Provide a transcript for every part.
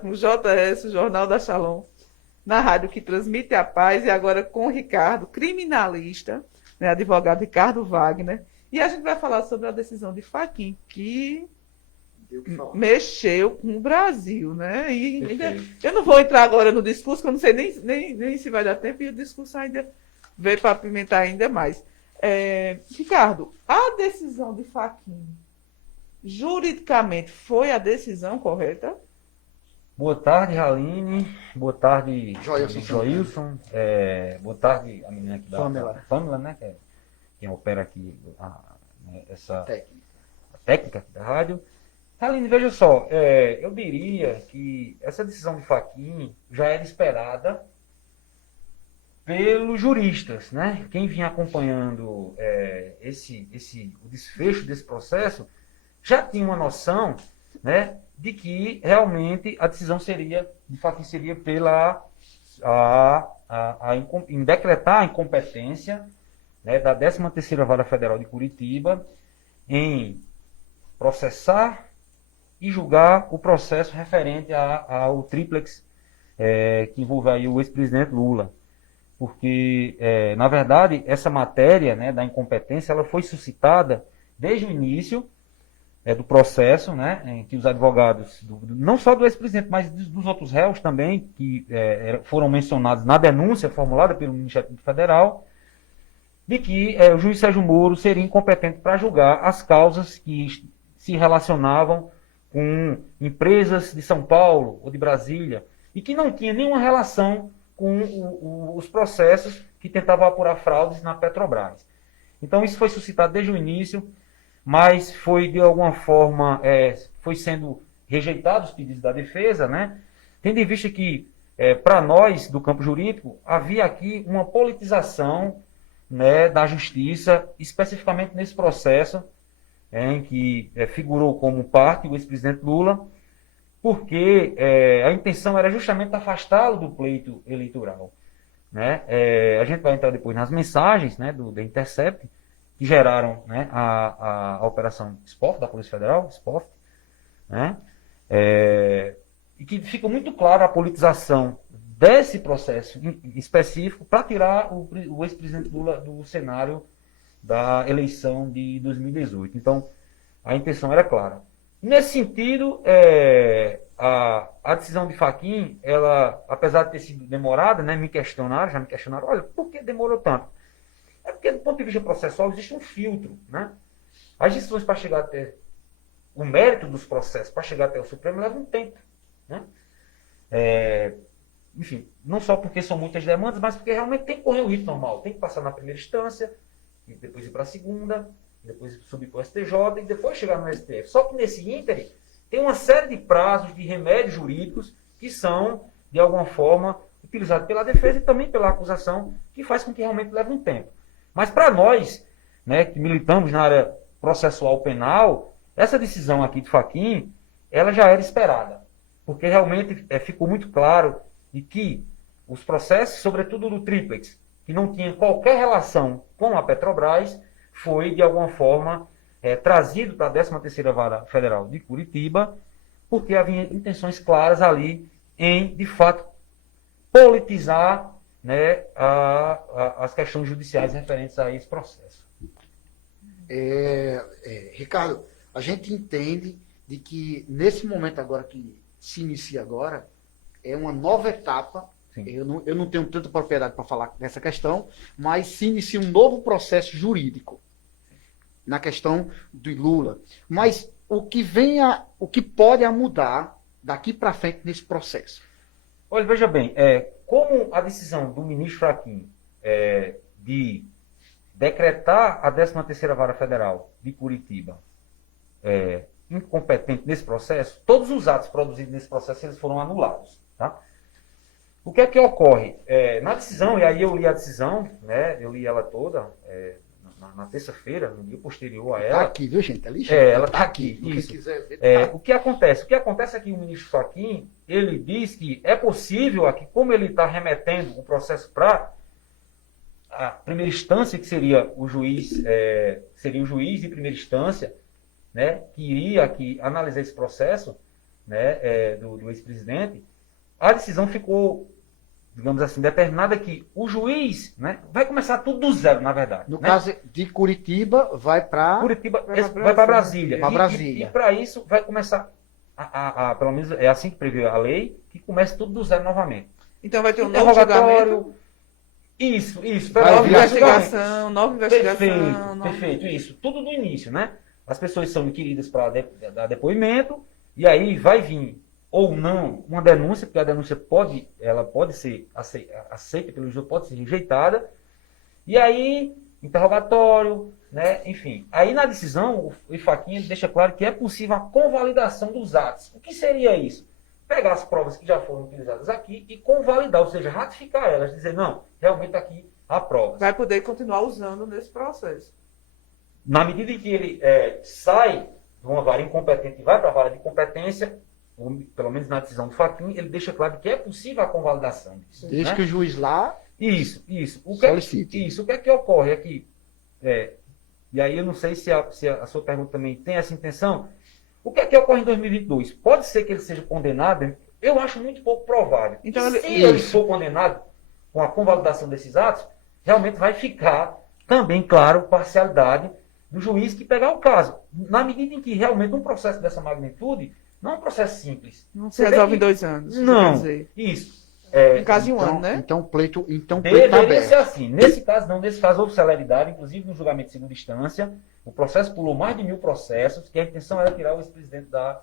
com o JS, o Jornal da Shalom, na rádio que transmite a paz, e agora com o Ricardo, criminalista, né, advogado Ricardo Wagner. E a gente vai falar sobre a decisão de Fachin, que Deu o que falar. mexeu com o Brasil, né? E ainda, Perfeito. eu não vou entrar agora no discurso, que eu não sei nem se vai dar tempo, e o discurso ainda veio para apimentar ainda mais. Ricardo, a decisão de Fachin, juridicamente, foi a decisão correta? Boa tarde, Raline. Boa tarde, Joilson. Joilson. Boa tarde, a menina aqui da Pamela. né? Que é quem opera aqui essa Técnica. técnica aqui da rádio. Raline, veja só, eu diria que essa decisão de Fachin já era esperada pelos juristas, né? Quem vinha acompanhando o desfecho desse processo já tinha uma noção, né, de que realmente a decisão de Fachin seria em decretar a incompetência, né, da 13ª Vara Federal de Curitiba em processar e julgar o processo referente ao triplex que envolve aí o ex-presidente Lula. Porque, na verdade, essa matéria, né, da incompetência, ela foi suscitada desde o início do processo, né, em que os advogados, não só do ex-presidente, mas dos outros réus também, que foram mencionados na denúncia formulada pelo Ministério Público Federal, de que o juiz Sérgio Moro seria incompetente para julgar as causas que se relacionavam com empresas de São Paulo ou de Brasília, e que não tinha nenhuma relação com os processos que tentavam apurar fraudes na Petrobras. Então isso foi suscitado desde o início, mas foi de alguma forma, foi sendo rejeitado os pedidos da defesa, né? Tendo em vista que, para nós do campo jurídico, havia aqui uma politização, né, da justiça, especificamente nesse processo, em que figurou como parte o ex-presidente Lula, porque a intenção era justamente afastá-lo do pleito eleitoral, né? A gente vai entrar depois nas mensagens, né, da Intercept, que geraram, né, a Operação SPOF, da Polícia Federal, SPOF, né? E que fica muito clara a politização desse processo específico para tirar o ex-presidente Lula do cenário da eleição de 2018. Então, a intenção era clara. Nesse sentido, a decisão de Fachin, ela, apesar de ter sido demorada, né, já me questionaram, olha, por que demorou tanto? É porque, do ponto de vista processual, existe um filtro, né? As decisões para chegar até o mérito dos processos, para chegar até o Supremo, levam um tempo, né? Enfim, não só porque são muitas demandas, mas porque realmente tem que correr o rito normal. Tem que passar na primeira instância, e depois ir para a segunda, depois subir para o STJ e depois chegar no STF. Só que nesse ínterim, tem uma série de prazos, de remédios jurídicos que são, de alguma forma, utilizados pela defesa e também pela acusação, que faz com que realmente leve um tempo. Mas para nós, né, que militamos na área processual penal, essa decisão aqui de Fachin, ela já era esperada. Porque realmente ficou muito claro de que os processos, sobretudo do triplex, que não tinha qualquer relação com a Petrobras, foi, de alguma forma, trazido para a 13ª Vara Federal de Curitiba, porque havia intenções claras ali em, de fato, politizar, né, as questões judiciais referentes a esse processo. Ricardo, a gente entende de que nesse momento agora que se inicia agora, é uma nova etapa. Sim. Eu não tenho tanta propriedade para falar nessa questão, mas se inicia um novo processo jurídico na questão do Lula. Mas o que pode mudar daqui para frente nesse processo? Olha, veja bem, como a decisão do ministro Fachin de decretar a 13ª Vara Federal de Curitiba incompetente nesse processo, todos os atos produzidos nesse processo eles foram anulados. Tá? O que é que ocorre? Na decisão, e aí eu li a decisão, né, eu li ela toda na terça-feira, no dia posterior a ela. Está aqui, viu, gente? Ela está aqui. Quem Isso. quiser ver, tá. O que acontece? O que acontece é que o ministro Fachin, ele diz que é possível, aqui, como ele está remetendo o processo para a primeira instância, que seria o juiz de primeira instância, né, que iria aqui analisar esse processo, né, do ex-presidente, a decisão ficou, digamos assim, determinada que o juiz, né, vai começar tudo do zero, na verdade. No né? caso de Curitiba, vai para Curitiba Vai pra vai para Brasília. Pra Brasília. E para isso vai começar, pelo menos é assim que prevê a lei, que comece tudo do zero novamente. Então vai ter um novo julgamento, Isso. Vai nova vir a investigação, nova investigação. Perfeito, isso. Tudo do início, né? As pessoas são inquiridas para dar depoimento, e aí vai vir, ou não, uma denúncia, porque a denúncia pode ser aceita pelo juiz, pode ser rejeitada, e aí, interrogatório, né? Enfim. Aí na decisão, o Fachin deixa claro que é possível a convalidação dos atos. O que seria isso? Pegar as provas que já foram utilizadas aqui e convalidar, ou seja, ratificar elas, dizer, não, realmente aqui há provas. Vai poder continuar usando nesse processo. Na medida em que ele sai de uma vara incompetente e vai para a vara de competência, ou, pelo menos na decisão do Fachin, ele deixa claro que é possível a convalidação disso. desde né? que o juiz lá Isso. solicite. O que é que ocorre aqui? E aí eu não sei se a sua pergunta também tem essa intenção. O que é que ocorre em 2022? Pode ser que ele seja condenado? Eu acho muito pouco provável. Então, Se ele for condenado com a convalidação desses atos, realmente vai ficar também, claro, parcialidade do juiz que pegar o caso. Na medida em que realmente um processo dessa magnitude não é um processo simples. Não se Você vê resolve que- em 2 anos. Não, Quer dizer, isso. em caso de um Então, ano, né? então pleito tá Deveria ser aberto. assim. Nesse caso, não. Nesse caso, houve celeridade, inclusive no julgamento de segunda instância. O processo pulou mais de 1000 processos, que a intenção era tirar o ex-presidente da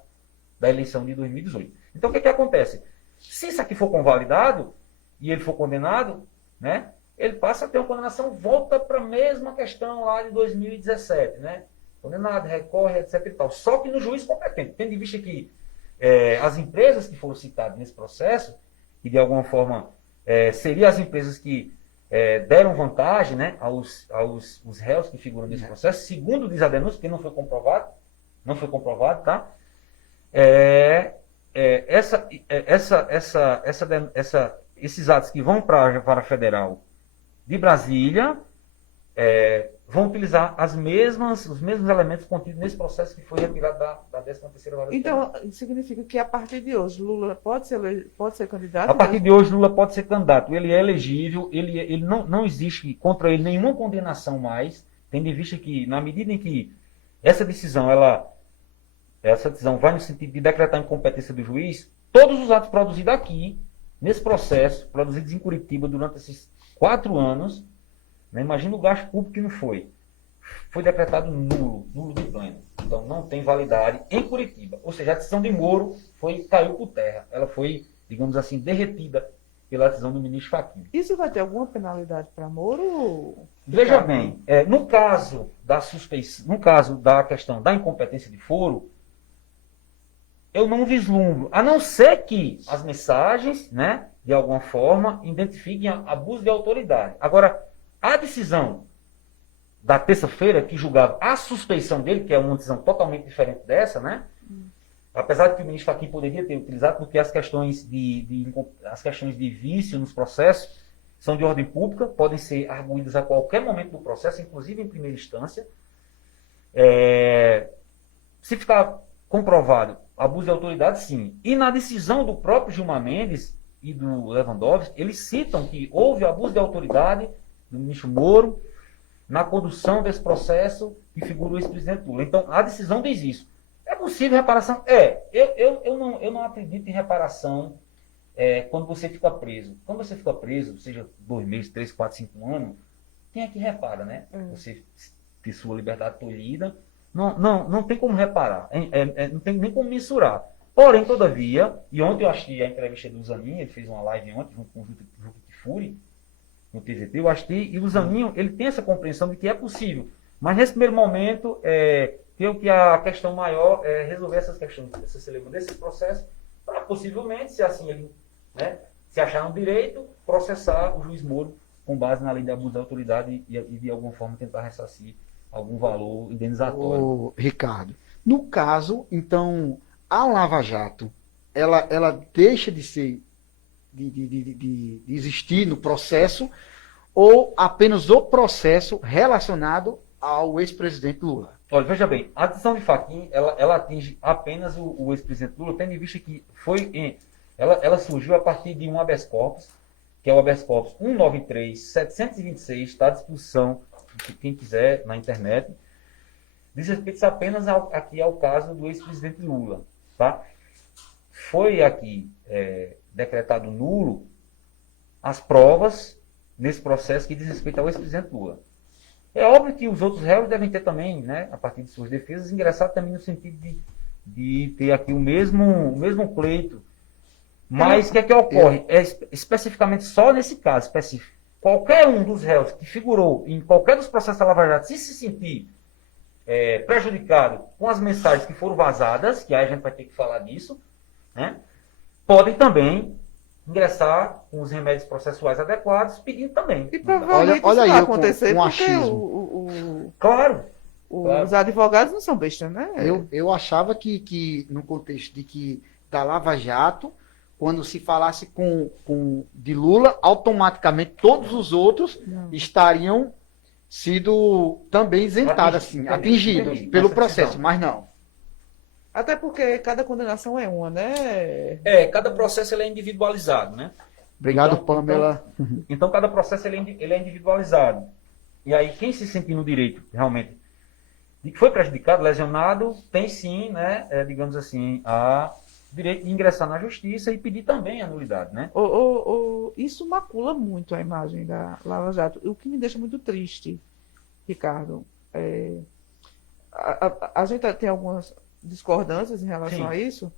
eleição de 2018. Então, o que acontece? Se isso aqui for convalidado e ele for condenado, né, ele passa a ter uma condenação, volta para a mesma questão lá de 2017. Né? Condenado, recorre, etc. E tal. Só que no juiz competente. Tendo em vista que as empresas que foram citadas nesse processo, que de alguma forma seriam as empresas que deram vantagem, né, aos réus que figuram nesse processo, segundo diz a denúncia, porque não foi comprovado, tá? Esses atos que vão para a Vara Federal de Brasília vão utilizar os mesmos elementos contidos nesse processo que foi retirado da 13ª Vara Federal. Então, significa que a partir de hoje, Lula pode ser candidato? A partir de hoje, Lula pode ser candidato. Ele é elegível, ele não existe contra ele nenhuma condenação mais, tendo em vista que, na medida em que essa decisão vai no sentido de decretar a incompetência do juiz, todos os atos produzidos aqui, nesse processo, produzidos em Curitiba durante esses 4 anos, né, imagina o gasto público que não foi decretado nulo de pleno. Então não tem validade em Curitiba. Ou seja, a decisão de Moro caiu por terra. Ela foi, digamos assim, derretida pela decisão do ministro Fachin. Isso vai ter alguma penalidade para Moro? Veja bem, no caso da questão da incompetência de foro, eu não vislumbro, a não ser que as mensagens, né, de alguma forma, identifiquem abuso de autoridade. Agora, a decisão da terça-feira, que julgava a suspeição dele, que é uma decisão totalmente diferente dessa, né? Apesar de que o ministro Fachin poderia ter utilizado, porque as questões de vício nos processos são de ordem pública, podem ser arguídas a qualquer momento do processo, inclusive em primeira instância. Se ficar comprovado abuso de autoridade, sim. E na decisão do próprio Gilmar Mendes e do Lewandowski, eles citam que houve abuso de autoridade do ministro Moro na condução desse processo que figura o ex-presidente Lula. Então, a decisão diz isso. É possível reparação? Eu não acredito em reparação quando você fica preso. Quando você fica preso, seja 2 meses, 3, 4, 5 anos, quem é que repara, né? Você ter sua liberdade tolhida. Não tem como reparar. Não tem nem como mensurar. Porém, todavia, e ontem eu achei a entrevista do Zanin, ele fez uma live ontem junto com o Juca Kfouri, no TVT, eu achei, e o Zanin, ele tem essa compreensão de que é possível. Mas nesse primeiro momento, tenho que a questão maior é resolver essas questões, essa celebração desses processos, para possivelmente, se assim ele se achar no direito, processar o juiz Moro com base na lei de abuso da autoridade e de alguma forma tentar ressarcir algum valor indenizatório. Ô, Ricardo, no caso, então, a Lava Jato, ela deixa de ser, de existir no processo, ou apenas o processo relacionado ao ex-presidente Lula. Olha, veja bem, a decisão de Fachin, ela atinge apenas o ex-presidente Lula, tendo em vista que ela surgiu a partir de um habeas corpus, que é o habeas corpus 193.726, está à disposição de quem quiser na internet. Diz respeito apenas aqui ao caso do ex-presidente Lula. Tá? Foi aqui decretado nulo as provas nesse processo que diz respeito ao ex-presidente Lula. É óbvio que os outros réus devem ter também, né, a partir de suas defesas, ingressado também no sentido de ter aqui o mesmo pleito. Mas o que é que ocorre? Especificamente só nesse caso específico. Qualquer um dos réus que figurou em qualquer dos processos da Lava Jato, se sentir prejudicado com as mensagens que foram vazadas, que aí a gente vai ter que falar disso, né, podem também ingressar com os remédios processuais adequados, pedindo também. E provavelmente Olha isso aí vai acontecer com porque achismo. Claro. os advogados não são bestas, né? Eu achava que no contexto da Lava Jato, quando se falasse de Lula, automaticamente todos os outros estariam sido também isentados, assim, atingidos pelo processo, mas não. Até porque cada condenação é uma, né? Cada processo ele é individualizado, né? Obrigado, Então, Pamela. Então, cada processo ele é individualizado. E aí, quem se sentir no direito, realmente, de que foi prejudicado, lesionado, tem sim, né, digamos assim, a direito de ingressar na justiça e pedir também a nulidade, né? Isso macula muito a imagem da Lava Jato. O que me deixa muito triste, Ricardo, a gente tem algumas discordâncias em relação a isso,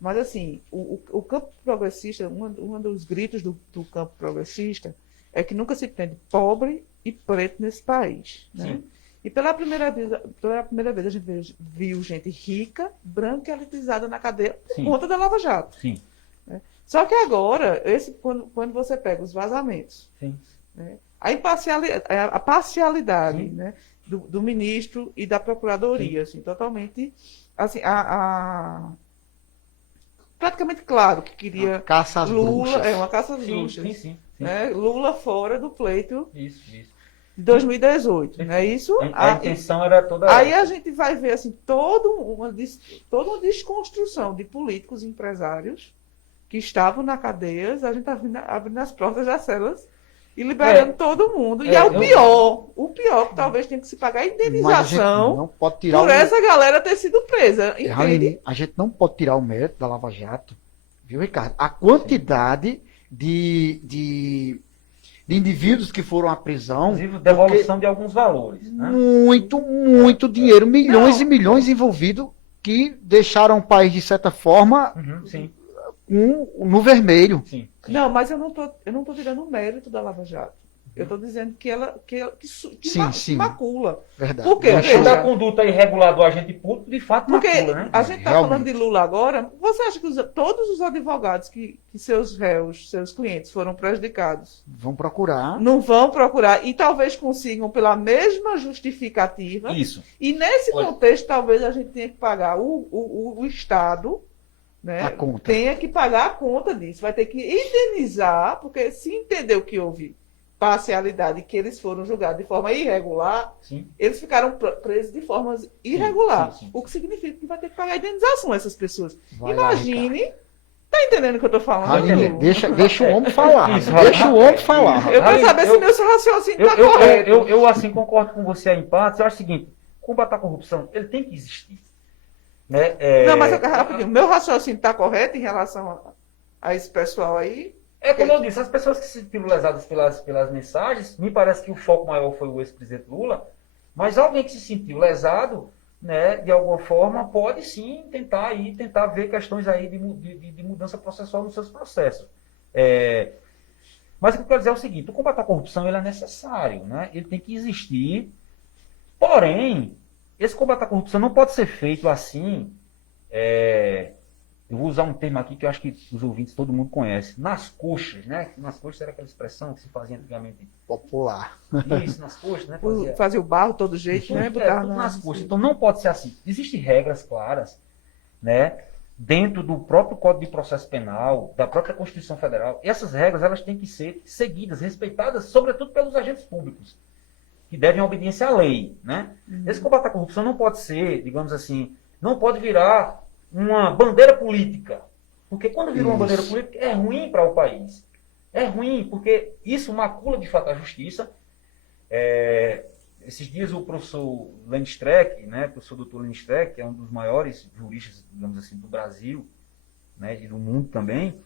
mas assim, o campo progressista, um dos gritos do campo progressista é que nunca se prende pobre e preto nesse país, né? Sim. E pela primeira vez a gente viu gente rica, branca e elitizada na cadeia por conta da Lava Jato. Sim. Né? Só que agora, quando você pega os vazamentos, Sim. né, a parcialidade, Sim. né, do ministro e da procuradoria, assim, totalmente, assim, praticamente claro que queria Caça às Lula, bruxas. uma caça às bruxas, Sim. né, Lula fora do pleito Isso. de 2018, não é isso? A intenção era toda Aí essa. a gente vai ver assim, toda uma desconstrução de políticos e empresários que estavam na cadeia, a gente está abrindo as portas das celas e liberando todo mundo. E o pior que talvez tenha que se pagar a Mas a gente indenização não pode tirar por essa galera ter sido presa. Entende? Raline, a gente não pode tirar o mérito da Lava Jato, viu, Ricardo? A quantidade de indivíduos que foram à prisão. Inclusive, devolução de alguns valores, né? Muito dinheiro, milhões e milhões envolvidos, que deixaram o país, de certa forma, Sim. no vermelho. Sim. Não, mas eu não tô tirando o mérito da Lava Jato. Eu estou dizendo que Sim. macula. Verdade. Por quê? Mas Toda Veja, a conduta irregular do agente público, de fato, Porque macula, né? a gente está Realmente. falando de Lula agora. Você acha que todos os advogados que seus réus, seus clientes foram prejudicados, Vão procurar. não vão procurar e talvez consigam pela mesma justificativa? Isso. E nesse Olha. contexto, talvez a gente tenha que pagar o Estado, né? A conta. Tenha que pagar a conta disso. Vai ter que indenizar, porque se entendeu que houve parcialidade, que eles foram julgados de forma irregular, Sim. eles ficaram presos de forma irregular. sim. O que significa que vai ter que pagar a indenização a essas pessoas. Vai lá, Imagine. Tá entendendo o que eu tô falando? Raline, deixa o homem falar. Isso, Deixa o homem falar. Eu quero Raline, saber se meu raciocínio está correto. Eu, assim, concordo com você em partes. Eu acho o seguinte, combater a corrupção, ele tem que existir. Né? Não, mas eu quero rapidinho. Meu raciocínio está correto em relação a esse pessoal aí? Como eu disse, as pessoas que se sentiram lesadas pelas mensagens, me parece que o foco maior foi o ex-presidente Lula, mas alguém que se sentiu lesado, né, de alguma forma, pode sim tentar ver questões aí de mudança processual nos seus processos. Mas o que eu quero dizer é o seguinte, o combate à corrupção ele é necessário, né? Ele tem que existir, porém, esse combate à corrupção não pode ser feito assim, eu vou usar um termo aqui que eu acho que os ouvintes, todo mundo conhece, nas coxas, né? Nas coxas era aquela expressão que se fazia antigamente. Popular. Isso, nas coxas, né? Fazer o barro todo jeito, né? Botar Tudo nas coxas. Então não pode ser assim. Existem regras claras, né? Dentro do próprio Código de Processo Penal, da própria Constituição Federal. E essas regras elas têm que ser seguidas, respeitadas, sobretudo pelos agentes públicos. que devem obediência à lei, né? Esse combate à corrupção não pode ser, digamos assim, não pode virar uma bandeira política. Porque quando vira uma bandeira política, é ruim para o país. É ruim, porque isso macula de fato a justiça. Esses dias o professor Lenny Streck, né, professor Dr. Lenny Streck, que é um dos maiores juristas, digamos assim, do Brasil, né, e do mundo também,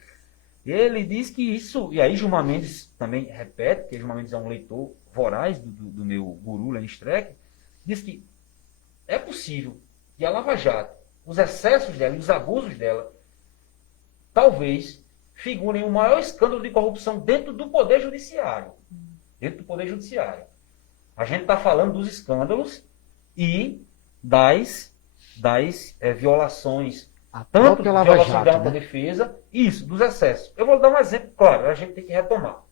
ele diz que isso, e aí Gilmar Mendes também repete, porque Gilmar Mendes é um leitor voraz do meu guru Lenny Streck, diz que é possível que a Lava Jato, os excessos dela e os abusos dela, talvez figurem o maior escândalo de corrupção dentro do Poder Judiciário. Dentro do Poder Judiciário. A gente está falando dos escândalos e das violações, tanto de violação da defesa, isso, dos excessos. Eu vou dar um exemplo, claro, a gente tem que retomar.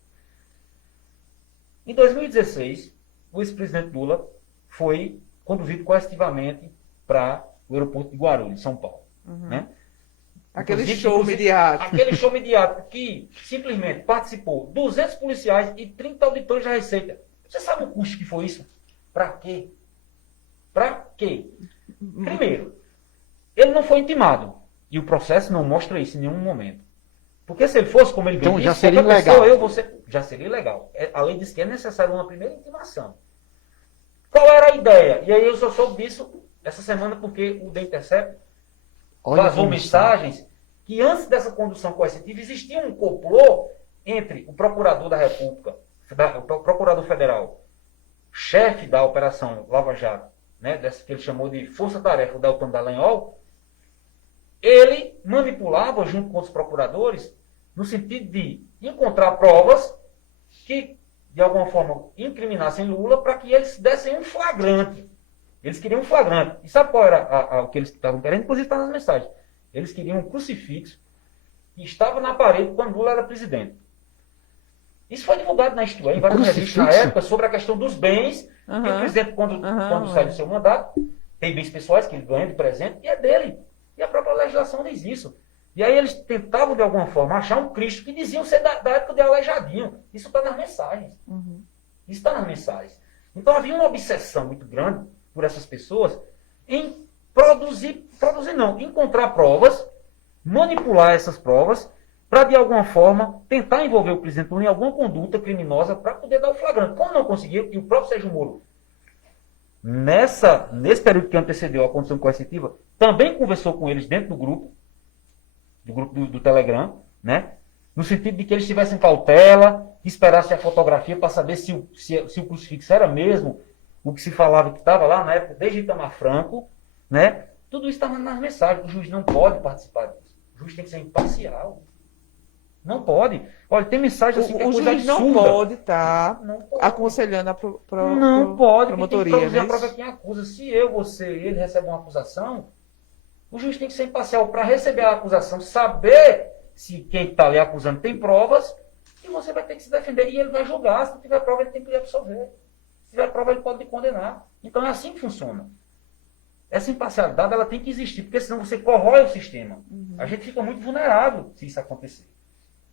Em 2016, o ex-presidente Lula foi conduzido coercitivamente para o aeroporto de Guarulhos, São Paulo. Né? Aquele show midiático. Aquele show midiático que simplesmente participou 200 policiais e 30 auditores da Receita. Você sabe o custo que foi isso? Para quê? Para quê? Primeiro, ele não foi intimado. E o processo não mostra isso em nenhum momento. Porque se ele fosse, como ele bem disse, já seria ilegal. Já seria ilegal. A lei diz que é necessário uma primeira intimação. Qual era a ideia? E aí eu só soube disso essa semana porque o The Intercept vazou mensagens que antes dessa condução coercitiva existia um complô entre o procurador da República, o procurador federal, chefe da operação Lava Jato, né, dessa que ele chamou de Força-Tarefa, o Deltan Dallagnol. Ele manipulava junto com os procuradores no sentido de encontrar provas que, de alguma forma, incriminassem Lula para que eles dessem um flagrante. Eles queriam um flagrante. E sabe qual era o que eles estavam querendo? Inclusive está nas mensagens. Eles queriam um crucifixo que estava na parede quando Lula era presidente. Isso foi divulgado na Isto É, em várias revistas na época, sobre a questão dos bens, que o presidente, quando sai do seu mandato, tem bens pessoais que ele ganha de presente, e é dele. E a própria legislação diz isso. E aí eles tentavam, de alguma forma, achar um Cristo que diziam ser da época de Aleijadinho. Isso está nas mensagens. Isso está nas mensagens. Então havia uma obsessão muito grande por essas pessoas em encontrar provas, manipular essas provas, para, de alguma forma, tentar envolver o presidente Lula em alguma conduta criminosa para poder dar o flagrante. Como não conseguiu, e o próprio Sérgio Moro, nesse período que antecedeu a condição coercitiva, também conversou com eles dentro do grupo do Telegram, né? No sentido de que eles tivessem cautela, que esperassem a fotografia para saber se o crucifixo era mesmo o que se falava que estava lá na época, desde Itamar Franco, né? Tudo isso estava nas mensagens. O juiz não pode participar disso. O juiz tem que ser imparcial. Não pode. Olha, tem mensagem assim que é O coisa juiz absurda. não pode estar Não pode. aconselhando a Não pode, promotoria. tem que produzir a Né? prova quem acusa. Se ele recebe uma acusação, o juiz tem que ser imparcial para receber a acusação, saber se quem está ali acusando tem provas, e você vai ter que se defender. E ele vai julgar. Se não tiver prova, ele tem que lhe absolver. Se tiver prova, ele pode lhe condenar. Então é assim que funciona. Essa imparcialidade ela tem que existir, porque senão você corrói o sistema. A gente fica muito vulnerável se isso acontecer.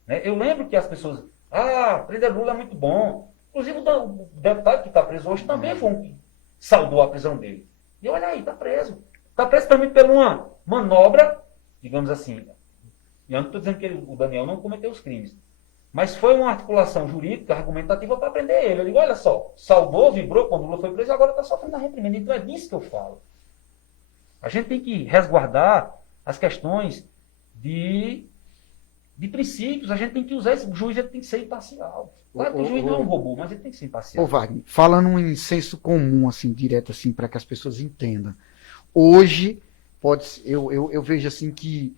Né? Eu lembro que as pessoas... prender Lula é muito bom. Inclusive o deputado que está preso hoje também foi um que saudou a prisão dele. E olha aí, está preso. Está preso também por uma manobra, digamos assim. E eu não estou dizendo que o Daniel não cometeu os crimes. Mas foi uma articulação jurídica, argumentativa para prender ele. Eu digo, olha só, saudou, vibrou quando o Lula foi preso, agora está sofrendo a reprimenda. Então é disso que eu falo. A gente tem que resguardar as questões de princípios. A gente tem que usar esse... O juiz ele tem que ser imparcial. Claro que o juiz não é um robô, mas ele tem que ser imparcial. Ô Wagner, falando em senso comum, assim, direto, assim, para que as pessoas entendam. Hoje, eu vejo assim que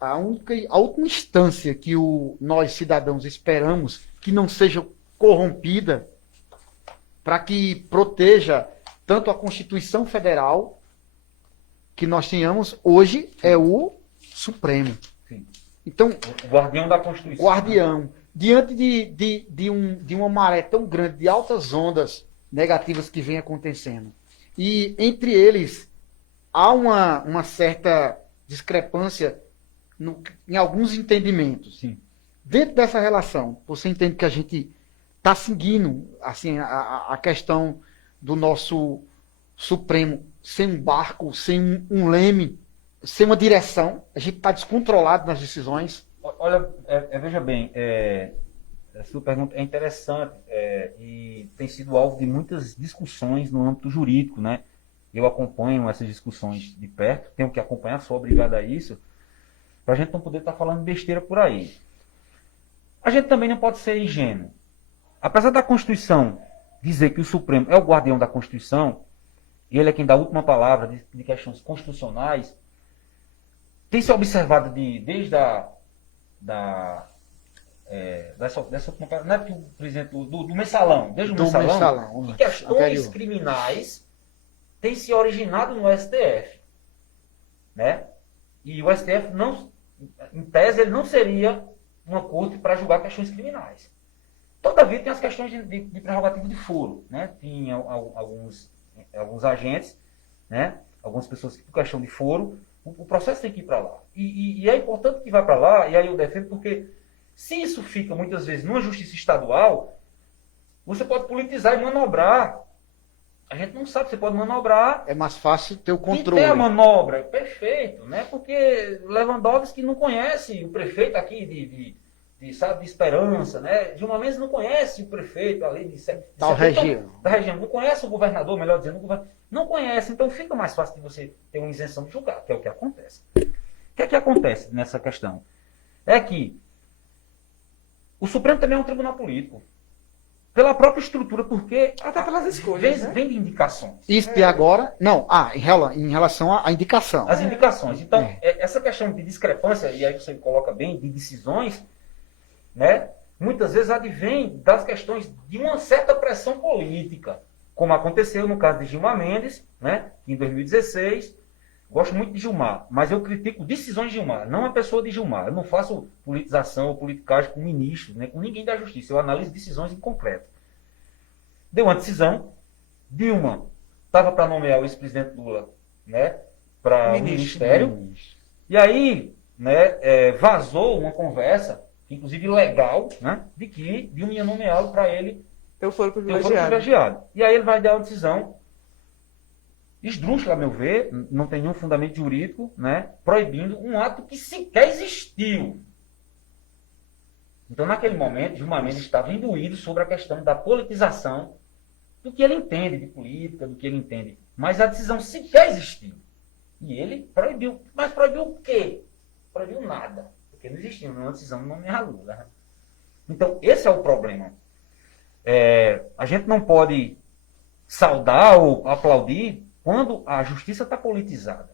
a última instância que nós, cidadãos, esperamos que não seja corrompida para que proteja tanto a Constituição Federal que nós tenhamos hoje é o Supremo. Sim. Então, O guardião da Constituição. Guardião. Diante de uma maré tão grande, de altas ondas negativas que vem acontecendo, e entre eles há uma certa discrepância em alguns entendimentos. Sim. Dentro dessa relação, você entende que a gente está seguindo assim, a questão do nosso Supremo sem um barco, sem um leme, sem uma direção? A gente está descontrolado nas decisões. Olha, veja bem, a sua pergunta é interessante e tem sido alvo de muitas discussões no âmbito jurídico, né? Eu acompanho essas discussões de perto, tenho que acompanhar, sou obrigado a isso, para a gente não poder estar falando besteira por aí. A gente também não pode ser ingênuo. Apesar da Constituição dizer que o Supremo é o guardião da Constituição, e ele é quem dá a última palavra de questões constitucionais, tem se observado desde dessa última palavra, não é porque o presidente do mensalão, desde o mensalão, que questões anterior. Criminais têm se originado no STF. Né? E o STF, não, em tese, ele não seria uma corte para julgar questões criminais. Todavia, tem as questões de prerrogativa de foro. Né? Tem alguns agentes, né? Algumas pessoas que, por questão de foro, o processo tem que ir para lá. E é importante que vá para lá, e aí eu defendo, porque se isso fica, muitas vezes, numa justiça estadual, você pode politizar e manobrar. A gente não sabe, você pode manobrar. É mais fácil ter o controle. E ter a manobra, perfeito, né? Porque Lewandowski não conhece o prefeito aqui de Esperança, né? Gilmar Mendes não conhece o prefeito ali da região. Da região. Não conhece o governador, melhor dizendo, não conhece. Então fica mais fácil de você ter uma isenção de julgar, que é o que acontece. O que é que acontece nessa questão? É que o Supremo também é um tribunal político. Pela própria estrutura, porque até pelas escolhas, vem de indicações. Isso e agora, não, em relação à indicação. As indicações. Então, essa questão de discrepância, e aí você coloca bem, de decisões, né, muitas vezes advém das questões de uma certa pressão política, como aconteceu no caso de Gilmar Mendes, né, que em 2016, gosto muito de Gilmar, mas eu critico decisões de Gilmar, não a pessoa de Gilmar. Eu não faço politização ou politicagem com ministros, né, com ninguém da justiça. Eu analiso decisões incompletas. Deu uma decisão, Dilma estava para nomear o ex-presidente Lula, né, para o ministério, e aí, né, vazou uma conversa, inclusive legal, né, de que Dilma ia nomeá-lo para ele ter o foro privilegiado. E aí ele vai dar uma decisão esdrúxula, a meu ver, não tem nenhum fundamento jurídico, né, proibindo um ato que sequer existiu. Então, naquele momento, Gilmar Mendes estava imbuído sobre a questão da politização do que ele entende de política, do que ele entende. Mas a decisão sequer existiu. E ele proibiu. Mas proibiu o quê? Proibiu nada. Porque não existia nenhuma decisão de nomear Lula. Então, esse é o problema. A gente não pode saudar ou aplaudir quando a justiça está politizada.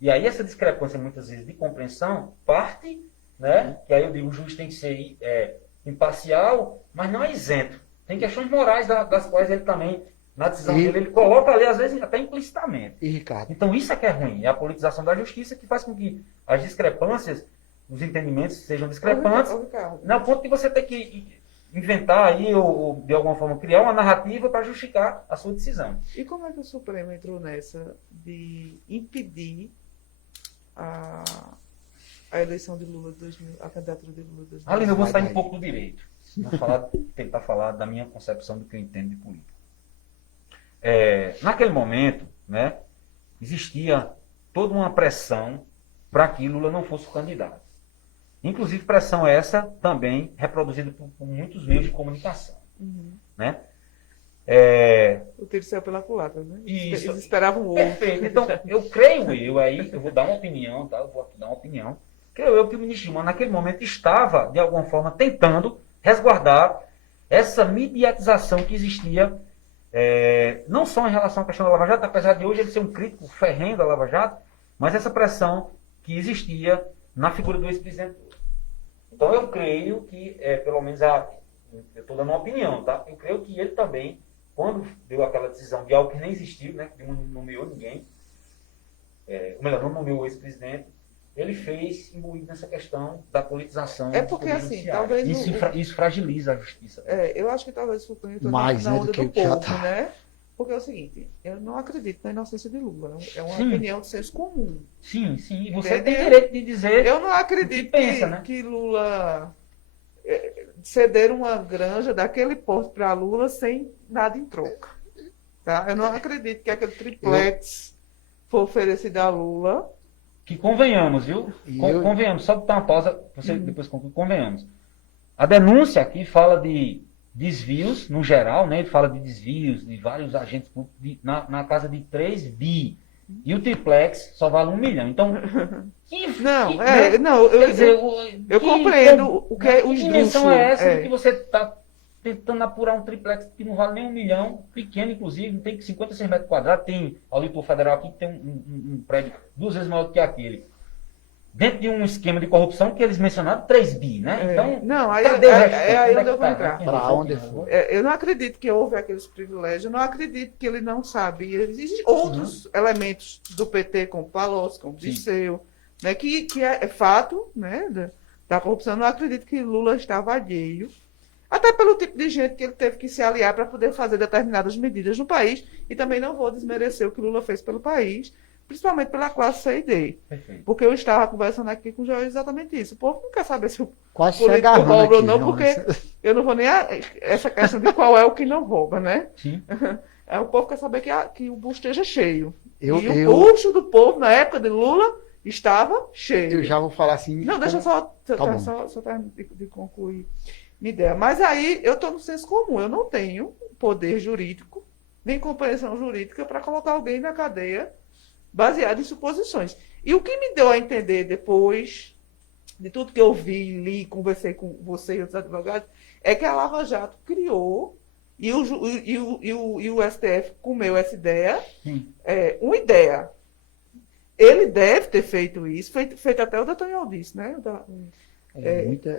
E aí essa discrepância, muitas vezes, de compreensão, parte, né? Que aí eu digo, o juiz tem que ser imparcial, mas não é isento. Tem questões morais das quais ele também, na decisão dele, ele coloca ali, às vezes, até implicitamente. Ricardo. Então isso é que é ruim. É a politização da justiça que faz com que as discrepâncias, os entendimentos sejam discrepantes, no ponto de você ter que inventar aí, ou de alguma forma criar uma narrativa para justificar a sua decisão. E como é que o Supremo entrou nessa de impedir a eleição de Lula, a candidatura de Lula 2020? Aline, eu vou sair um pouco do direito. Vou tentar falar da minha concepção do que eu entendo de política. Naquele momento, né, existia toda uma pressão para que Lula não fosse o candidato. Inclusive pressão essa também reproduzida por muitos meios de comunicação. Né? O tiro saiu pela culatra, né? Isso. Eles esperavam o outro. Perfeito. Então, eu vou dar uma opinião, tá? Eu vou dar uma opinião. Creio eu que o ministro Gilmar, naquele momento, estava, de alguma forma, tentando resguardar essa mediatização que existia, não só em relação à questão da Lava Jato, apesar de hoje ele ser um crítico ferrenho da Lava Jato, mas essa pressão que existia na figura do ex-presidente. Então eu creio que, pelo menos, eu estou dando uma opinião, tá? Eu creio que ele também, quando deu aquela decisão de algo que nem existiu, né? Que não nomeou ninguém, ou melhor, não nomeou o ex-presidente, ele fez imbuído nessa questão da politização. Porque assim, talvez... Isso fragiliza a justiça. Eu acho que talvez o Supremo entrou mais na onda do povo, tá. né? Porque é o seguinte, eu não acredito na inocência de Lula. É uma opinião de senso comum. Sim. E você tem direito de dizer. Eu não acredito que Lula ceder uma granja daquele porte para Lula sem nada em troca. tá? Eu não acredito que aquele triplex foi oferecido a Lula. Que convenhamos, viu? Convenhamos, só botar uma pausa, você depois conclui, convenhamos. A denúncia aqui fala de desvios, no geral, né? Ele fala de desvios de vários agentes públicos na casa de 3 bi. E o triplex só vale 1 milhão. Então, eu compreendo o que é o que dimensão é essa de que é. você está tentando apurar um triplex que não vale nem 1 milhão, pequeno, inclusive, não tem 56 metros quadrados, tem auditor federal aqui que tem um prédio 2 vezes maior do que aquele. Dentro de um esquema de corrupção que eles mencionaram 3 bi, né? Então, não, aí cadê o resto? aí Onde onde eu vou tá? entrar. Para onde for. Eu não acredito que houve aqueles privilégios, eu não acredito que ele não sabia. Existem outros elementos do PT, como Palocci, como Disseu, né, que é fato, né, da corrupção. Eu não acredito que Lula estava alheio, até pelo tipo de gente que ele teve que se aliar para poder fazer determinadas medidas no país, e também não vou desmerecer o que Lula fez pelo país, principalmente pela classe C e D. Perfeito. Porque eu estava conversando aqui com o Joel exatamente isso. O povo não quer saber se o Quase político agarrando rouba ou aqui, não, porque eu não vou nem essa questão de qual é o que não rouba, né? Sim. O povo quer saber que o busto esteja cheio. E o Eu busto do povo, na época de Lula, estava cheio. já vou falar assim. Não, deixa eu só terminar de concluir minha ideia. Mas aí eu estou no senso comum. Eu não tenho poder jurídico, nem compreensão jurídica para colocar alguém na cadeia baseado em suposições. E o que me deu a entender depois de tudo que eu vi, li, conversei com você e outros advogados, é que a Lava Jato criou, e o STF comeu essa ideia, uma ideia. Ele deve ter feito isso, feito até o Datanhol disse, né?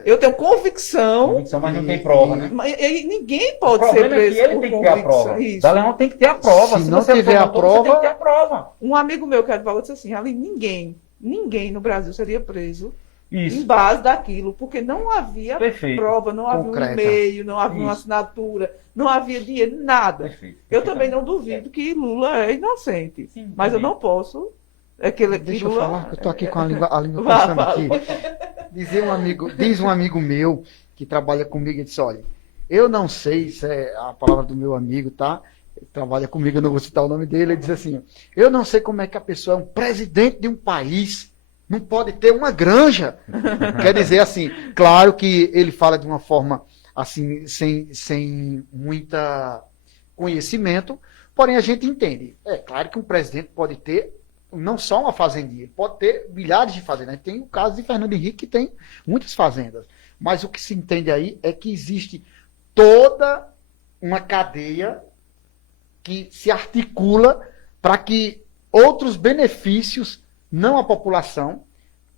Eu tenho convicção. Mas não tem prova, né? E ninguém pode ser preso ele por tem que ter a prova. convicção. Dallagnol tem que ter a prova. Se não tiver a prova, você tem que ter a prova. Um amigo meu que é advogado disse assim, ali ninguém no Brasil seria preso em Isso. base daquilo, porque não havia Perfeito. prova, não havia Concreta. um e-mail, não havia uma Isso. assinatura, não havia dinheiro, nada. Perfeito. Eu também não duvido que Lula é inocente, Sim, mas eu também. não posso. Deixa eu falar, que eu tô aqui com a língua Vá, pensando fala. aqui. Diz um amigo meu que trabalha comigo e disse, olha, eu não sei se é a palavra do meu amigo, tá? Ele trabalha comigo, eu não vou citar o nome dele, ele diz assim, eu não sei como é que a pessoa é um presidente de um país, não pode ter uma granja. Quer dizer assim, claro que ele fala de uma forma assim, sem muita conhecimento, porém a gente entende. É claro que um presidente pode ter não só uma fazendinha, ele pode ter milhares de fazendas. Tem o caso de Fernando Henrique, que tem muitas fazendas. Mas o que se entende aí é que existe toda uma cadeia que se articula para que outros benefícios, não à população,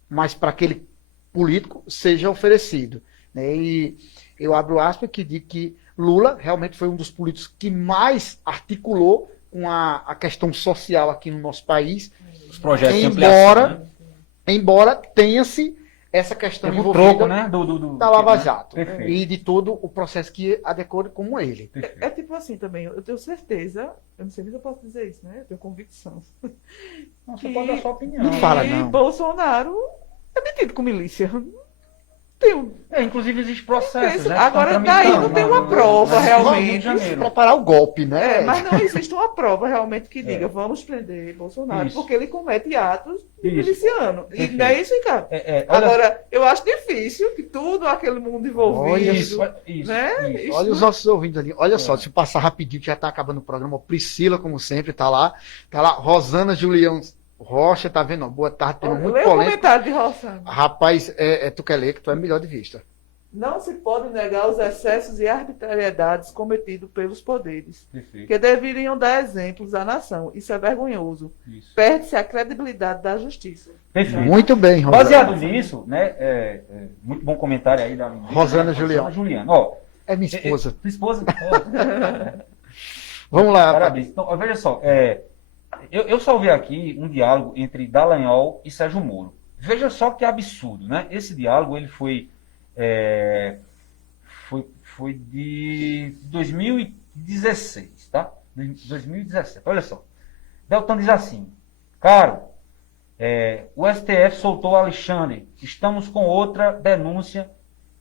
mas para aquele político, seja oferecido. Né? E eu abro aspas que digo que Lula realmente foi um dos políticos que mais articulou com a questão social aqui no nosso país, Os projetos de ampliação, né? embora tenha-se essa questão Teve o envolvida troco, né? da Lava Jato, Perfeito. e de todo o processo que adequou como ele. É tipo assim também, eu tenho certeza, eu não sei nem se eu posso dizer isso, né? Eu tenho convicção. Não, você pode dar sua opinião. Não fala, E não. Bolsonaro é metido com milícia. Tenho. Inclusive existe processos, né? Agora daí não tem uma prova realmente. Preparar o golpe, né? Mas não existe uma prova realmente que diga vamos prender Bolsonaro, Isso. porque ele comete atos de Isso. miliciano. E Perfeito. não é isso, Ricardo? Olha- Agora, eu acho difícil que tudo aquele mundo envolvido. Olha Isso, né? isso. Isso Olha os nossos ouvintes ali. Olha só, deixa eu passar rapidinho, que já está acabando o programa. Priscila, como sempre, tá lá. Tá lá. Rosana Julião Rocha, tá vendo? Boa tarde, tema muito Lê o polêmico. comentário de Rossano. Rapaz, tu quer ler, que tu é melhor de vista. Não se pode negar os excessos e arbitrariedades cometidos pelos poderes, Perfeito. que deveriam dar exemplos à nação. Isso é vergonhoso. Isso. Perde-se a credibilidade da justiça. Perfeito. Muito bem, Rosana. Baseado nisso, né? Muito bom comentário aí da Rosana Julião. Juliana. Ó, É minha esposa. tua esposa? Vamos lá. Parabéns. Então, ó, veja só, eu salvei aqui um diálogo entre Dallagnol e Sérgio Moro. Veja só que absurdo, né? Esse diálogo ele foi de 2016, tá? 2017. Olha só. Deltan diz assim, caro, o STF soltou Alexandre. Estamos com outra denúncia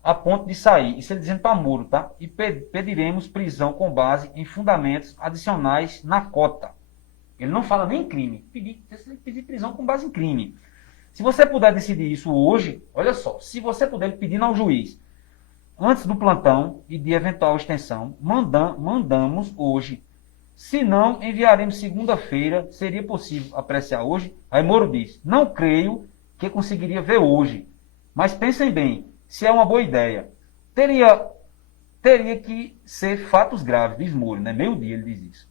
a ponto de sair. Isso ele dizendo para Moro, tá? E pediremos prisão com base em fundamentos adicionais na cota. Ele não fala nem em crime. Pedir prisão com base em crime. Se você puder decidir isso hoje, olha só, se você puder pedir ao juiz, antes do plantão e de eventual extensão, mandamos hoje. Se não, enviaremos segunda-feira. Seria possível apreciar hoje? Aí Moro diz, não creio que conseguiria ver hoje. Mas pensem bem, se é uma boa ideia. Teria que ser fatos graves, diz Moro, né? Meio-dia ele diz isso.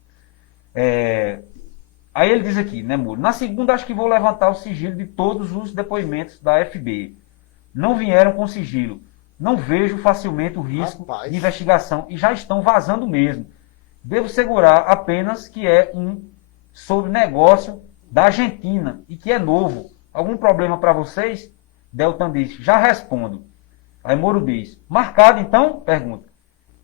Aí ele diz aqui, né, Moro? Na segunda acho que vou levantar o sigilo de todos os depoimentos da FB. Não vieram com sigilo. Não vejo facilmente o risco de investigação e já estão vazando mesmo. Devo segurar apenas que é sobre negócio da Argentina e que é novo. Algum problema para vocês? Deltan diz, já respondo. Aí Moro diz, marcado então? Pergunta.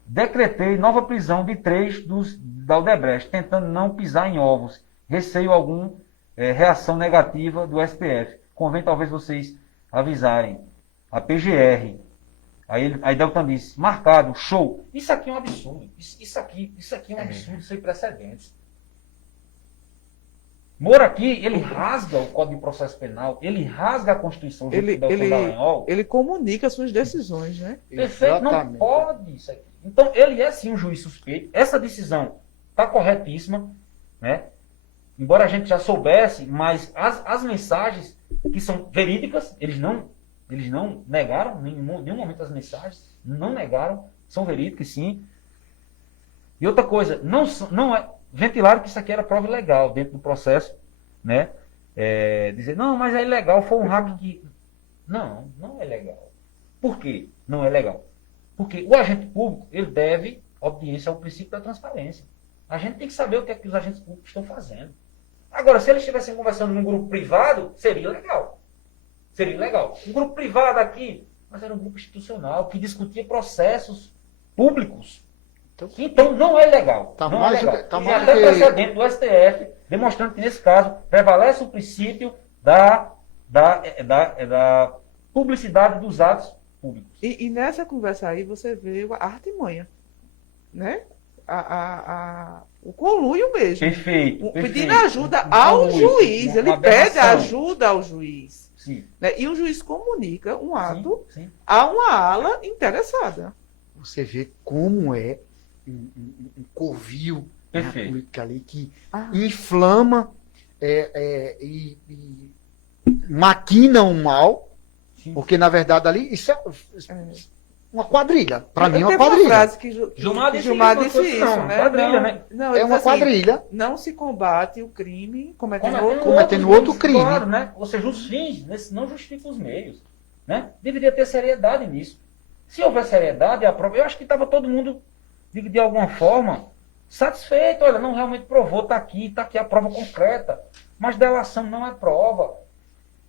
Decretei nova prisão de 3 da Odebrecht, tentando não pisar em ovos. Receio alguma reação negativa do STF. Convém talvez vocês avisarem a PGR. Aí Deltan disse, marcado, show. Isso aqui é um absurdo. Isso aqui é um absurdo sem precedentes. Moro aqui, ele rasga o Código de Processo Penal, ele rasga a Constituição junto com o Dallagnol. Ele comunica suas decisões, né? Perfeito, não pode isso aqui. Então, ele é sim um juiz suspeito. Essa decisão está corretíssima, né? Embora a gente já soubesse, mas as mensagens que são verídicas, eles não negaram, em nenhum momento as mensagens, não negaram, são verídicas sim. E outra coisa, não é ventilaram que isso aqui era prova ilegal dentro do processo, né? Dizer, não, mas é ilegal, foi um hack que... Não é legal. Por quê? Não é legal. Porque o agente público, ele deve obediência ao princípio da transparência. A gente tem que saber o que é que os agentes públicos estão fazendo. Agora, se eles estivessem conversando num grupo privado, seria legal. Seria legal. Um grupo privado aqui, mas era um grupo institucional que discutia processos públicos. Então não é legal. Não é legal. E até precedente do STF, demonstrando que nesse caso prevalece o princípio da publicidade dos atos públicos. E nessa conversa aí você vê a artimanha, né? O conluio mesmo. Perfeito. Pedindo ajuda ao juiz. Ele pede ajuda ao juiz. Sim. Né? E o juiz comunica um ato sim. a uma ala interessada. Você vê como é um covil na política ali que inflama e maquina o mal, porque na verdade ali isso é uma quadrilha. Para mim é uma quadrilha. Uma frase que Gilmar disse isso, né? Quadrilha, né? Não, é uma quadrilha. Não se combate o crime cometendo outro crime. Claro, né? Ou seja, os fins não justificam os meios. Né? Deveria ter seriedade nisso. Se houver seriedade, eu acho que estava todo mundo, de alguma forma, satisfeito. Olha, não realmente provou, está aqui a prova concreta. Mas delação não é prova.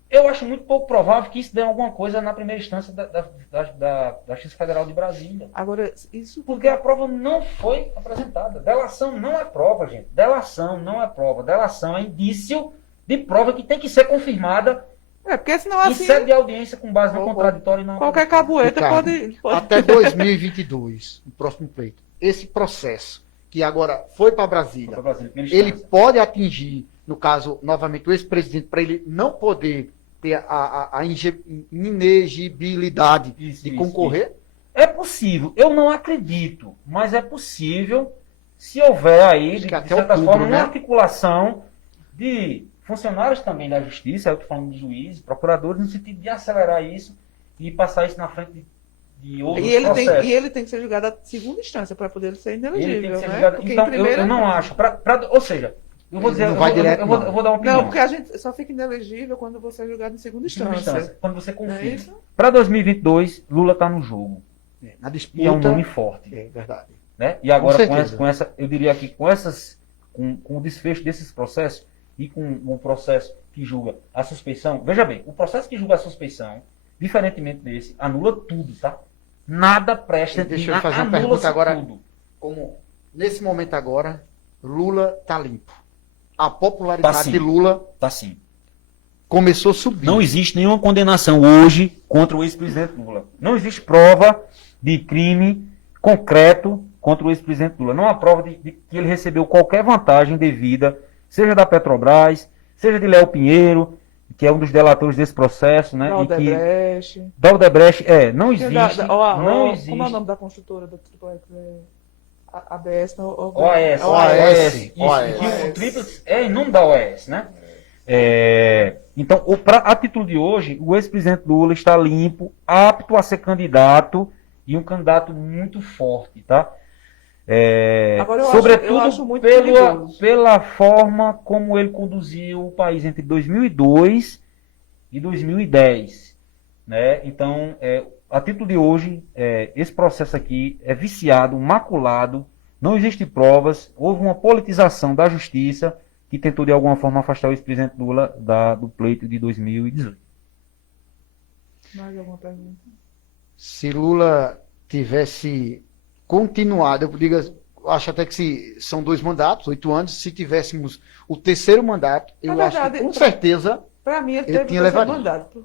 Eu acho muito pouco provável que isso dê alguma coisa na primeira instância da Justiça Federal de Brasília. Agora, isso... Porque a prova não foi apresentada. Delação não é prova, gente. Delação não é prova. Delação é indício de prova que tem que ser confirmada. Porque senão assim... Em sede de audiência com base no contraditório e não... Qualquer cabueta pode... Até 2022, o próximo pleito, esse processo que agora foi para Brasília, ele pode atingir, no caso, novamente, o ex-presidente, para ele não poder ter a inegibilidade de concorrer? É possível. Eu não acredito, mas é possível se houver aí, de certa forma, uma articulação de funcionários também da justiça, eu estou falando de juízes, procuradores, no sentido de acelerar isso e passar isso na frente de outros processos. E ele tem que ser julgado a segunda instância para poder ser inelegível, né? Julgado, então, eu não acho. Ou seja, eu vou dizer, eu vou dar uma opinião. Não, porque a gente só fica inelegível quando você é julgado em segunda instância. Quando você confia. Para 2022, Lula está no jogo. Na disputa. E é um nome forte. É verdade. Né? E agora, com essa, eu diria que com o desfecho desses processos, e com um processo que julga a suspeição, veja bem, o processo que julga a suspeição, diferentemente desse, anula tudo, tá? Nada presta. Deixa eu fazer uma pergunta agora. Como nesse momento agora, Lula tá limpo. A popularidade de Lula tá sim. começou a subir. Não existe nenhuma condenação hoje contra o ex-presidente Lula. Não existe prova de crime concreto contra o ex-presidente Lula. Não há prova de que ele recebeu qualquer vantagem devida, seja da Petrobras, seja de Léo Pinheiro, que é um dos delatores desse processo, né? Da Odebrecht. Da Odebrecht, não existe. Não existe. Como é o nome da construtora da Triple X? ABS, não? OAS. O Tríplice é em nome da OAS, né? Então, a título de hoje, o ex-presidente Lula está limpo, apto a ser candidato e um candidato muito forte, tá? Agora, sobretudo eu acho muito perigoso. pela forma como ele conduziu o país entre 2002 e 2010, né? Então, a título de hoje, esse processo aqui é viciado, maculado, não existem provas, houve uma politização da justiça que tentou de alguma forma afastar o ex-presidente Lula do pleito de 2018. Mais alguma pergunta? Se Lula tivesse continuado, eu acho até que são 2 mandatos, 8 anos, se tivéssemos o 3º mandato, eu acho que com certeza para mim ele tinha levado mandato.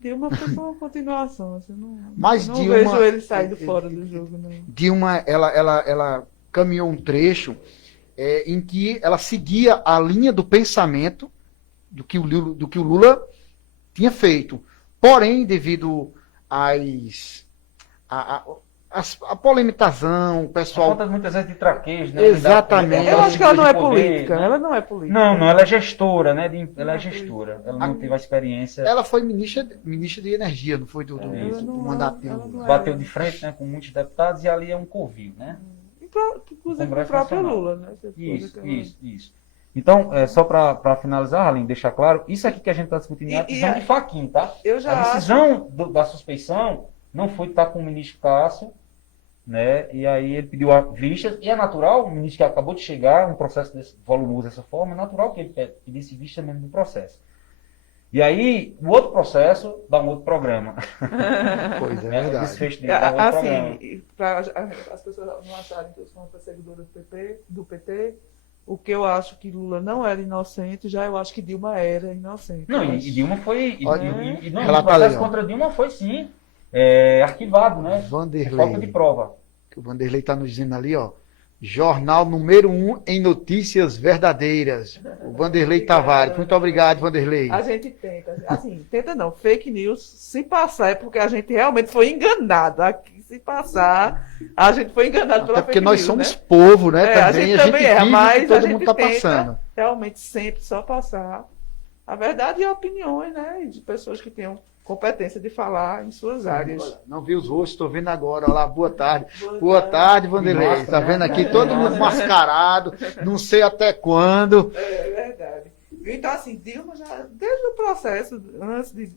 Dilma foi uma continuação, assim, Mas não Dilma, vejo ele saindo fora do jogo, não. Dilma, ela caminhou um trecho em que ela seguia a linha do pensamento do que o Lula tinha feito. Porém, devido a polemização, o pessoal... Falta muitas vezes de traquejo, né? Exatamente. Eu acho que ela não é poder, política. né? Ela não é política. Não, ela é gestora, né? Ela é gestora. Ela não teve a experiência. Ela foi ministra de Energia, não foi do mandato dele. Bateu de frente, né, com muitos deputados e ali é um covil, né? Inclusive com o próprio Lula, né? Isso. Então, só para finalizar, Aline, deixar claro, isso aqui que a gente está discutindo é a decisão de Fachin, tá? A decisão da suspeição não foi estar com o ministro Cássio, né? E aí ele pediu a vista, e é natural, o ministro que acabou de chegar, um processo volumoso dessa forma, é natural que ele pedisse vista mesmo do processo. E aí, o outro processo dá um outro programa. Pois é, verdade. Desfecho dele dá um outro programa. Assim, para as pessoas não acharem que eu sou uma perseguidora do PT, o que eu acho que Lula não era inocente, já eu acho que Dilma era inocente. Não, e Dilma foi... o processo contra Dilma foi, sim, arquivado, né? Vanderlei. Falta de prova. Que o Vanderlei está nos dizendo ali, ó. Jornal número 1 em notícias verdadeiras. O Vanderlei Tavares. Muito obrigado, Vanderlei. A gente tenta. Assim, tenta não. Fake news, se passar, é porque a gente realmente foi enganado. Aqui, se passar, a gente foi enganado pela Até porque fake nós news, somos né? povo, né? A gente também vive mas o que todo a gente mundo está tenta passando. realmente sempre só passar a verdade e opiniões, né? De pessoas que tenham competência de falar em suas áreas. Não vi os rostos, estou vendo agora. Olha lá, boa tarde. Boa tarde, Vanderlei. Está vendo aqui todo mundo mascarado, não sei até quando. É verdade. Então, assim, Dilma já, desde o processo, antes de.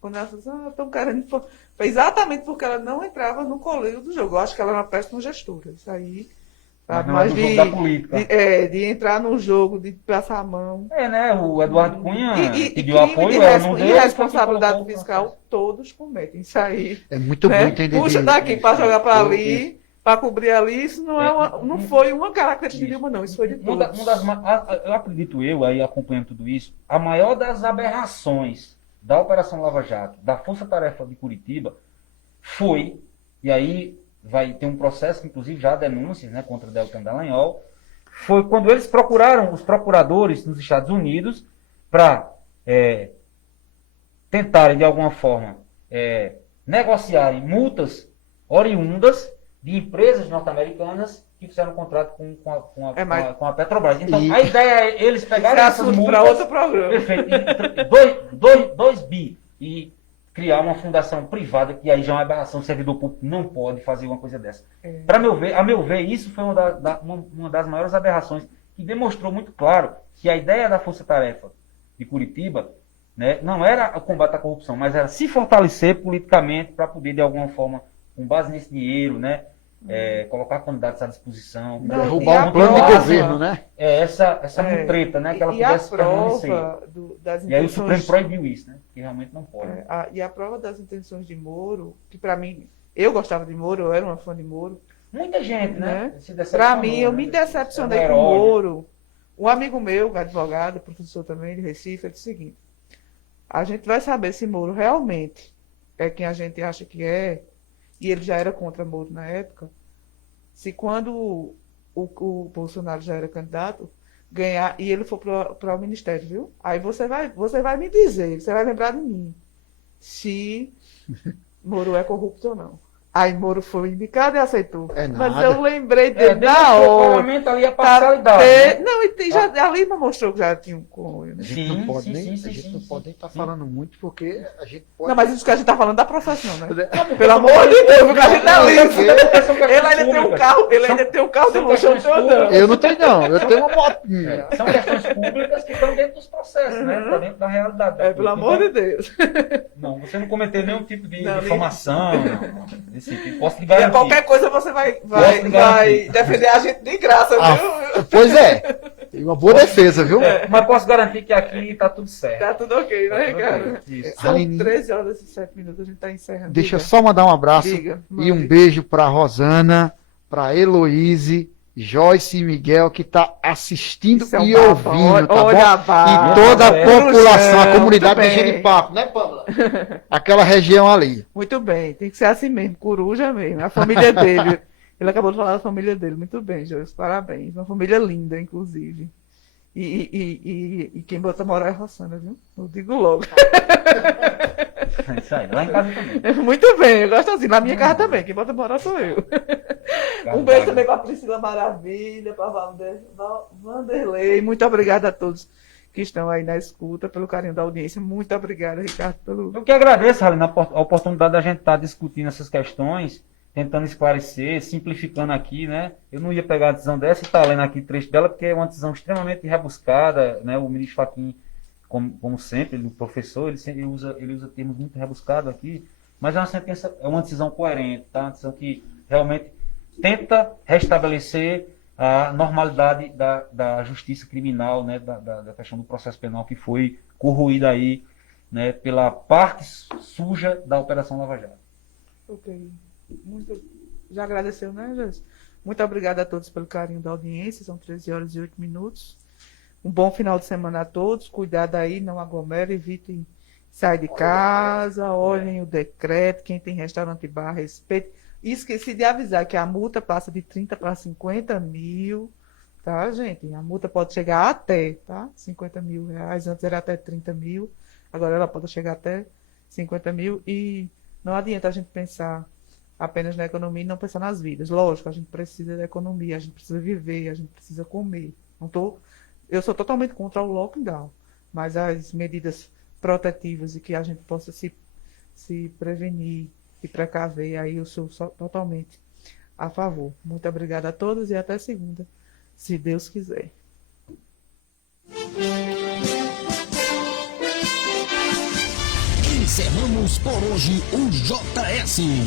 Quando ela falou, estão querendo. Foi exatamente porque ela não entrava no coleio do jogo. Eu acho que ela era uma péssima gestora. Isso aí. Mas jogo da política. De entrar no jogo, de passar a mão. Né? O Eduardo Cunha pediu crime apoio, de não deu. irresponsabilidade fiscal, todos cometem. Isso aí. É muito bom entender. Puxa daqui para jogar para ali, para cobrir ali. Isso não foi uma característica de Dilma, não. Isso foi de todos. Eu acredito aí acompanhando tudo isso, a maior das aberrações da Operação Lava Jato, da Força Tarefa de Curitiba, foi, e aí vai ter um processo, inclusive já há denúncias, né, contra Deltan Dallagnol, foi quando eles procuraram os procuradores nos Estados Unidos para tentarem, de alguma forma, negociarem multas oriundas de empresas norte-americanas que fizeram um contrato com a Petrobras. Então, a ideia é eles pegarem essas multas... para outro programa. Perfeito. 2 bi. E criar uma fundação privada, que aí já é uma aberração, o servidor público não pode fazer uma coisa dessa. A meu ver, isso foi uma das maiores aberrações, que demonstrou muito claro que a ideia da Força Tarefa de Curitiba, né, não era o combate à corrupção, mas era se fortalecer politicamente para poder, de alguma forma, com base nesse dinheiro, né, colocar candidatos à disposição. Derrubar um plano de governo, né? Essa mutreta, né, que ela pudesse permanecer. E aí o Supremo proibiu isso, né? Que realmente não pode. E a prova das intenções de Moro, que para mim, eu gostava de Moro, eu era uma fã de Moro. Muita gente, né? Para mim, eu me decepcionei com Moro. Um amigo meu, advogado, professor também de Recife, ele disse o seguinte: A gente vai saber se Moro realmente é quem a gente acha que é, e ele já era contra Moro na época, se quando o Bolsonaro já era candidato, ganhar, e ele for para o ministério, viu? Aí você vai me dizer, você vai lembrar de mim, se Moro é corrupto ou não. Aí Moro foi indicado e aceitou. É Mas nada. eu lembrei dele na demonstrou hora. claramente ali a parcialidade. né? Não, a Lima mostrou que já tinha um cunho, né? A gente não pode sim, nem, sim, a gente sim, não sim, pode nem estar sim. falando muito, porque a gente pode. Não, mas isso que a gente tá falando da profissão, né? Não, Pelo amor de Deus, porque a gente tá liso. São questões Ele ainda tem um públicas. carro, ele ainda tem um carro de são luxo, eu questões tô andando. eu não tenho, não. Eu tenho uma motinha. São questões públicas que estão dentro dos processos, né? Estão dentro da realidade. Pelo amor de Deus. Não, você não cometeu nenhum tipo de Não, difamação. Não. Desse tipo. Posso lhe E garantir. qualquer coisa você vai Posso lhe garantir. defender a gente de graça, Ah, viu? pois é. Tem uma boa defesa, viu? Mas posso garantir que aqui tá tudo certo. Tá tudo ok, Tá né, tudo Ricardo? ok. Isso. São Aline, 13 horas e 7 minutos, a gente tá encerrando. deixa eu Diga. só mandar um abraço Diga, e um mande. beijo para Rosana, para Heloíse, Joyce e Miguel, que tá assistindo Isso é um e bafão. ouvindo, tá Olha bom? a barra. E toda a É, população, a muito comunidade bem. de Jeripapo, né, Pamela? Aquela região ali. Muito bem, tem que ser assim mesmo, coruja mesmo, a família dele. Ele acabou de falar da família dele, muito bem, Joyce, parabéns. Uma família linda, inclusive. E quem bota moral é Rossana, viu? Eu digo logo. É isso aí. Lá em casa também. Muito bem, eu gosto assim. Na minha casa também, quem bota moral sou eu. Um beijo também para a Priscila Maravilha, para Vanderlei. Muito obrigada a todos que estão aí na escuta, pelo carinho da audiência. Muito obrigada, Ricardo, pelo. Eu que agradeço, Aline, a oportunidade da gente estar discutindo essas questões, tentando esclarecer, simplificando aqui, né? Eu não ia pegar a decisão dessa e estar lendo aqui trecho dela, porque é uma decisão extremamente rebuscada, né? O ministro Fachin, como sempre, o professor, ele usa termos muito rebuscados aqui, mas é uma sentença, é uma decisão coerente, tá? Uma decisão que realmente tenta restabelecer a normalidade da justiça criminal, né? Da questão do processo penal que foi corroída aí, né? Pela parte suja da Operação Lava Jato. Ok. Já agradeceu, né, Jéssica? Muito obrigada a todos pelo carinho da audiência. São 13 horas e 8 minutos. Um bom final de semana a todos. Cuidado aí, não aglomerem, evitem sair de casa, olhem o decreto. Quem tem restaurante e bar, respeite. E esqueci de avisar que a multa passa de 30 para 50 mil. Tá, gente? A multa pode chegar até, tá? 50 mil reais. Antes era até 30 mil. Agora ela pode chegar até 50 mil. E não adianta a gente pensar apenas na economia e não pensar nas vidas. Lógico, a gente precisa da economia, a gente precisa viver, a gente precisa comer. Eu sou totalmente contra o lockdown, mas as medidas protetivas e que a gente possa se prevenir e precaver, aí eu sou totalmente a favor. Muito obrigada a todos e até segunda, se Deus quiser. Encerramos por hoje o JS.